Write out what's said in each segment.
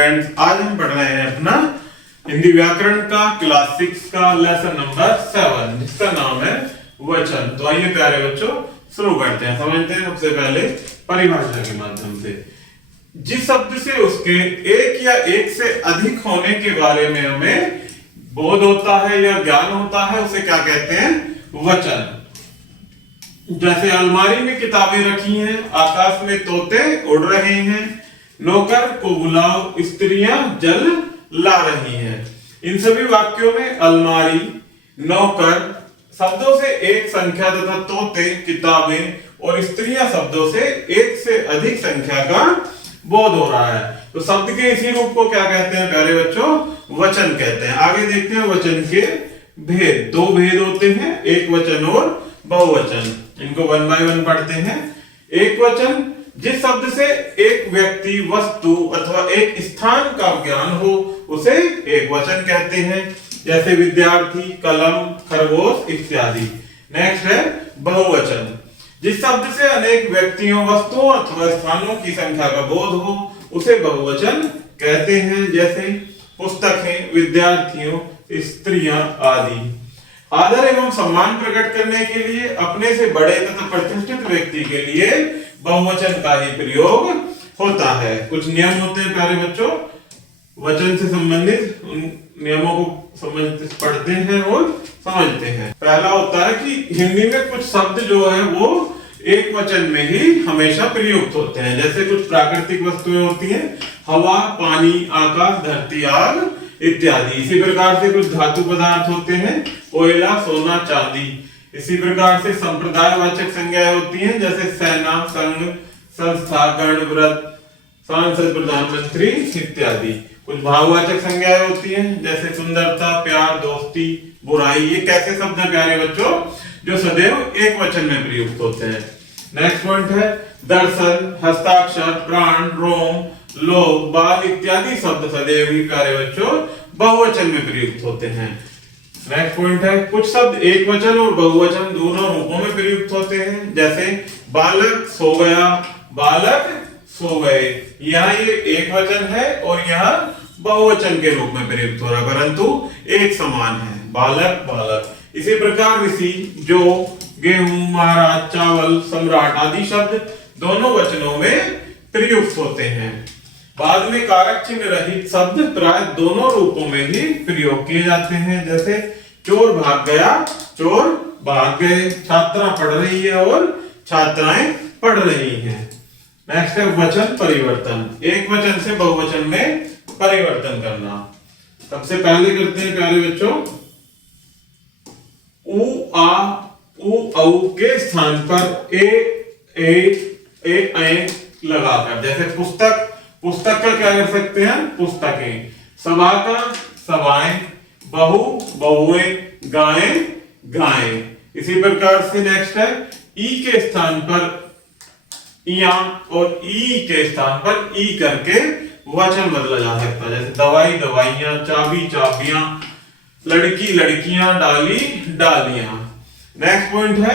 Students, आज हम पढ़ रहे हैं अपना हिंदी व्याकरण का क्लास 6 का लेसन नंबर 7 जिसका नाम है वचन। तो आइए प्यारे बच्चों शुरू करते हैं। समझते हैं सबसे पहले परिभाषा के माध्यम से। जिस शब्द से उसके एक या एक से अधिक होने के बारे में हमें बोध होता है या ज्ञान होता है उसे क्या कहते हैं? वचन। जैसे अलमारी में किताबें रखी हैं, आकाश में तोते उड़ रहे हैं, नौकर को बुलाओ स्त्रियां जल ला रही हैं। इन सभी वाक्यों में अलमारी, नौकर शब्दों से एक संख्या तथा तोते, किताबें और स्त्रियां शब्दों से एक से अधिक संख्या का बोध हो रहा है। तो शब्द के इसी रूप को क्या कहते हैं प्यारे बच्चों? वचन कहते हैं। आगे देखते हैं वचन के भेद। दो भेद होते हैं, एक वचन और बहुवचन। इनको वन बाय वन पढ़ते हैं। एक वचन जिस शब्द से एक व्यक्ति, वस्तु अथवा एक स्थान का ज्ञान हो उसे एक वचन कहते हैं, जैसे विद्यार्थी, कलम, खरगोश इत्यादि। नेक्स्ट है बहुवचन जिस शब्द से अनेक व्यक्तियों, वस्तुओं अथवा स्थानों की संख्या का बोध हो उसे बहुवचन कहते हैं, जैसे पुस्तकें, विद्यार्थियों, स्त्रियां आदि। आदर एवं सम्मान प्रकट करने के लिए अपने से बड़े तथा प्रतिष्ठित व्यक्ति के लिए बहुवचन का ही प्रयोग होता है। कुछ नियम होते हैं प्यारे बच्चों वचन से संबंधित, उन नियमों को पढ़ते हैं और समझते हैं। पहला होता है कि हिंदी में कुछ शब्द जो है वो एक वचन में ही हमेशा प्रयुक्त होते हैं। जैसे कुछ प्राकृतिक वस्तुएं होती हैं, हवा, पानी, आकाश, धरती, आग इत्यादि। इसी प्रकार से कुछ धातु पदार्थ होते हैं, कोयला, सोना, चांदी। इसी प्रकार से संप्रदायवाचक संज्ञाएं होती हैं, जैसे सेना, संघ, संस्था, गण, व्रत, सांसद, प्रधानमंत्री इत्यादि। कुछ भाववाचक संज्ञाएं होती हैं, जैसे सुंदरता, प्यार, दोस्ती, बुराई। ये कैसे शब्द हैं प्यारे बच्चों? जो सदैव एक वचन में प्रयुक्त होते हैं। नेक्स्ट पॉइंट है दर्शन, हस्ताक्षर, प्राण, रोम, लोभ, बाल इत्यादि शब्द सदैव ही प्यारे बच्चों बहुवचन में प्रयुक्त होते हैं। नेक्स्ट पॉइंट है कुछ शब्द एक वचन और बहुवचन दोनों रूपों में प्रयुक्त होते हैं, जैसे बालक सो गया, बालक सो गए। यहाँ ये एक वचन है और यहाँ बहुवचन के रूप में प्रयुक्त हो रहा है, परंतु एक समान है, बालक बालक। इसी प्रकार ऋषि, जो, गेहूं, महाराज, चावल, सम्राट आदि शब्द दोनों वचनों में प्रयुक्त होते हैं। बाद में कारक चिन्ह रहित शब्द प्राय दोनों रूपों में ही प्रयोग किए जाते हैं, जैसे चोर भाग गया, चोर भाग गए। छात्रा पढ़ रही है और छात्राएं पढ़ रही हैं। नेक्स्ट है वचन परिवर्तन, एक वचन से बहुवचन में परिवर्तन करना। सबसे पहले करते हैं प्यारे बच्चों उ, आ, उ, औ के स्थान पर ए लगाकर, जैसे पुस्तक, पुस्तक का क्या कर सकते हैं? पुस्तकें। सभा का सभाएं, बहु बहुएं, गायें गायें। इसी प्रकार से नेक्स्ट है ई के स्थान पर इया और ई के स्थान पर ई करके वचन बदला जा सकता है, जैसे दवाई दवाइयां, चाबी चाबियां, लड़की लड़कियां, डाली डालियां। नेक्स्ट पॉइंट है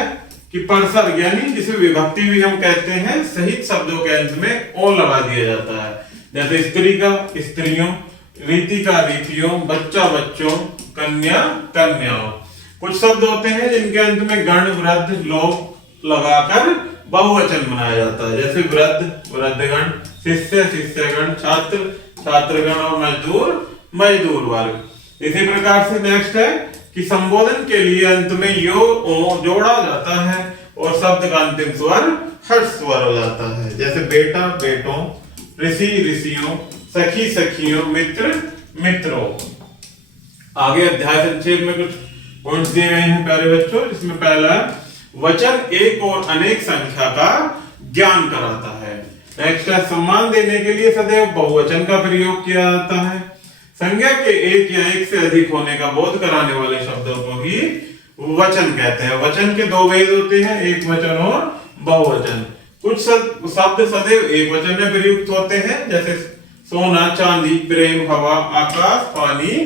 कि परसर यानी जिसे विभक्ति भी हम कहते हैं, सहित शब्दों के अंत में ओ लगा दिया जाता है, जैसे स्त्री का स्त्रियों, रीति का रीतियों, बच्चा बच्चों, कन्या कन्याओं। कुछ शब्द होते हैं जिनके अंत में गण, वृद्ध, लोग लगाकर बहुवचन बनाया जाता है, जैसे वृद्ध वृद्धगण, शिष्य शिष्यगण, छात्र छात्रगण और मजदूर मजदूर वर्ग। इसी प्रकार से नेक्स्ट है कि संबोधन के लिए अंत में यो ओ जोड़ा जाता है और शब्द का अंतिम स्वर हर्ष स्वर हो जाता है, जैसे बेटा बेटों, ऋषि ऋषियों, सखी सखियों, मित्र मित्रों। आगे अध्याय संक्षेप में कुछ पॉइंट्स दिए गए हैं प्यारे बच्चों, जिसमें पहला वचन एक और अनेक संख्या का ज्ञान कराता है। नेक्स्ट है सम्मान देने के लिए सदैव बहुवचन का प्रयोग किया जाता है। संज्ञा के एक या एक से अधिक होने का बोध कराने वाले शब्दों को ही वचन कहते हैं। वचन के दो भेद होते हैं, एक वचन और बहुवचन। कुछ शब्द सदैव एक वचन में प्रयुक्त होते हैं, जैसे सोना, चांदी, प्रेम, हवा, आकाश, पानी,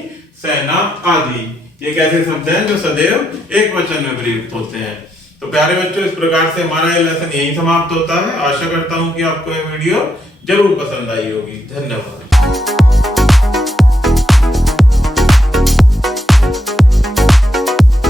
सेना आदि। ये कैसे शब्द हैं जो सदैव एक वचन में प्रयुक्त होते हैं। तो प्यारे बच्चों इस प्रकार से हमारा ये लेसन यही समाप्त होता है। आशा करता हूं कि आपको ये वीडियो जरूर पसंद आई होगी। धन्यवाद।